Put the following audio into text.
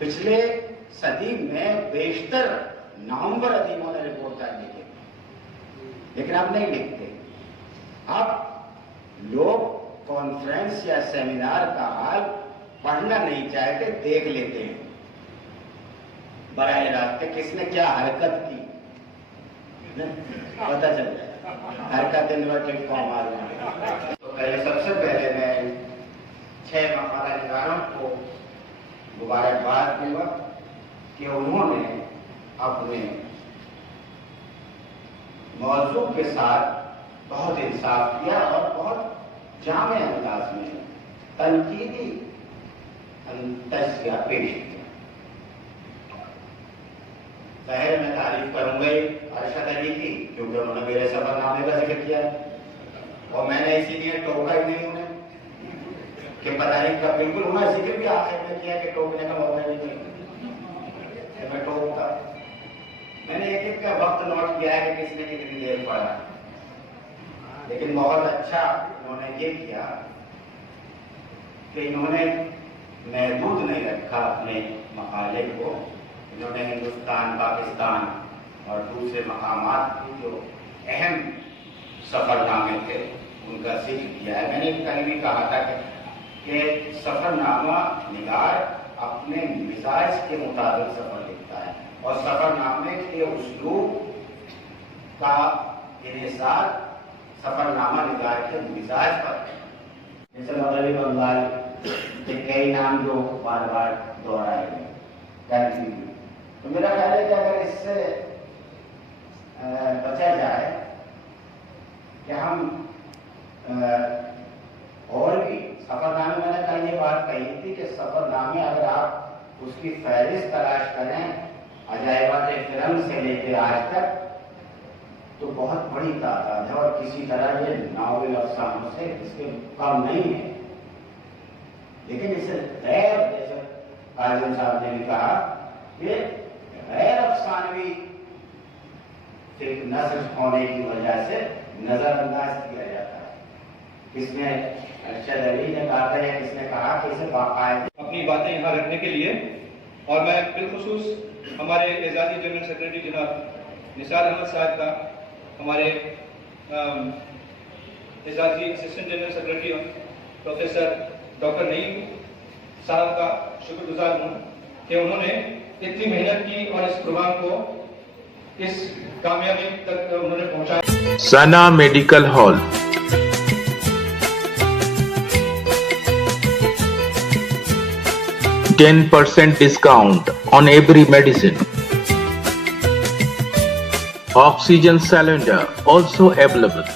पिछले सदी में बेशतर नामवर अदीबों ने रिपोर्ट लिखे, लेकिन अब नहीं लिखते। अब लोग कॉन्फ्रेंस या सेमिनार का हाल पढ़ना नहीं चाहते, देख लेते हैं बराह रास्त किसने क्या हरकत की, पता चल जाए। हरकत इन्वर्टेड कॉमा। तो पहले सबसे पहले मैं 6 मकाला निगारों को मुबारकबाद दूंगा कि उन्होंने अपने मौजू के साथ बहुत इंसाफ किया और बहुत जामे अंदाज में तनकीदी तज़किया पेश किया। ज़ाहिर मैं तारीफ करूंगा अरशद अली की, क्योंकि उन्होंने मेरे सफरनामे का जिक्र किया और मैंने इसीलिए टोका ही नहीं उन्हें कि पता नहीं कब, बिल्कुल उन्होंने जिक्र भी आखिर में किया कि टोकने का मौका नहीं मिला, मैं टोकता। मैंने एक एक का वक्त नोट किया है कि किसने कितनी देर पढ़ा, लेकिन बहुत अच्छा उन्होंने ये किया कि इन्होंने महदूद नहीं रखा अपने मकाले को। इन्होंने हिंदुस्तान, पाकिस्तान और दूसरे मकामात के जो अहम सफरनामे थे उनका जिक्र किया है। मैंने कल भी कहा था कि सफरनामा निगार अपने मिजाज के मुताबिक सफर लिखता है और सफरनामे के उस्लूब का इन्हिसार सफरनामा निगार के मिजाज पर है। जैसे मगरबी बंगाल के कई नाम जो बार बार दोहराए गए, तो मेरा ख्याल है कि अगर इससे बचा जाए कि हम और भी सफरनामे, मैंने कल ये बात कही थी कि सफरनामे अगर आप उसकी फहरिस्त तलाश करें अजायबात फिल्म से लेकर आज तक, तो बहुत बड़ी तादाद है और किसी तरह ये नावल अफसानों से इसके कम नहीं है। लेकिन इसे गैर, जैसे काजिम साहब ने भी कहा, कि गैर अफसानवी सिर्फ नस्र होने की वजह से नजरअंदाज किया जाता है। किसने, अरशद अली ने कहा था या किसने कहा कि इसे बाकायदा अपनी बातें यहाँ रखने के लिए, और मैं बिलखुसूस हमारे एजाजी जनरल सेक्रेटरी जनाब निसार अहमद साहब का, हमारे एजाजी assistant general secretary professor doctor Naeem साहब का शुक्रगुजार हूँ कि उन्होंने इतनी मेहनत की और इस प्रोग्राम को इस कामयाबी तक उन्होंने पहुँचाया। सना medical hall, 10% discount on every medicine. Oxygen cylinder also available.